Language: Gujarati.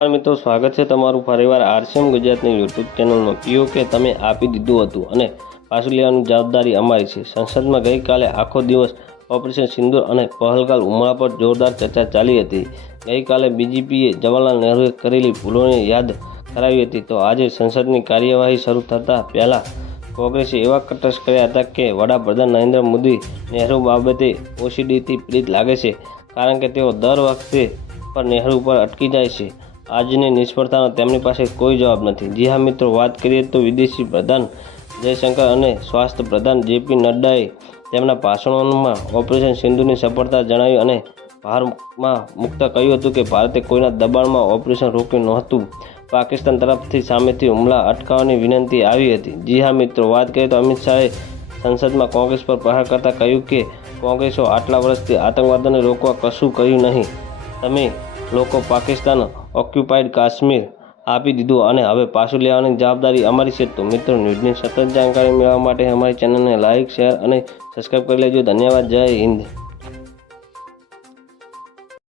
મિત્રો, સ્વાગત છે તમારું ફરીવાર આરસીએમ ગુજરાતની યુટ્યુબ ચેનલમાં પીઓ કે તમે આપી દીધું હતું અને પાછું લેવાની જવાબદારી અમારી છે. સંસદમાં ગઈકાલે આખો દિવસ ઓપરેશન સિંદૂર અને પહલગાલ ઉમળા પર જોરદાર ચર્ચા ચાલી હતી. ગઈકાલે બીજેપીએ જવાહરલાલ નહેરુએ કરેલી ભૂલોને યાદ કરાવી હતી. તો આજે સંસદની કાર્યવાહી શરૂ થતાં પહેલાં કોંગ્રેસે એવા કટસ કર્યા હતા કે વડાપ્રધાન નરેન્દ્ર મોદી નહેરુ બાબતે ઓસીડીથી પીડિત લાગે છે. કારણ કે તેઓ દર વખતે પર નહેરુ પર અટકી જાય છે. આજની નિષ્ફળતાનો તેમની પાસે કોઈ જવાબ નથી. જી હા, મિત્રો, વાત કરીએ તો વિદેશી પ્રધાન જયશંકર અને સ્વાસ્થ્ય પ્રધાન જેપી નડ્ડાએ તેમના ભાષણોમાં ઓપરેશન સિંધુની સફળતા જણાવી અને ભારમાં મુક્ત કહ્યું હતું કે ભારતે કોઈના દબાણમાં ઓપરેશન રોક્યું નહોતું. પાકિસ્તાન તરફથી સામેથી હુમલા અટકાવવાની વિનંતી આવી હતી. જી હા, મિત્રો, વાત કરીએ તો અમિત શાહે સંસદમાં કોંગ્રેસ પર પ્રહાર કરતા કહ્યું કે કોંગ્રેસો આટલા વર્ષથી આતંકવાદને રોકવા કશું કર્યું નહીં. તમે લોકો પાકિસ્તાન ઓક્યુપાઈડ કાશ્મીર આપી દીધું અને હવે પાછું લેવાની જવાબદારી અમારી છે તો મિત્રો ન્યૂઝની સતત જાણકારી મેળવવા માટે અમારી ચેનલને લાઇક, શેર અને સબસ્ક્રાઈબ કરી લેજો. ધન્યવાદ. જય હિન્દ.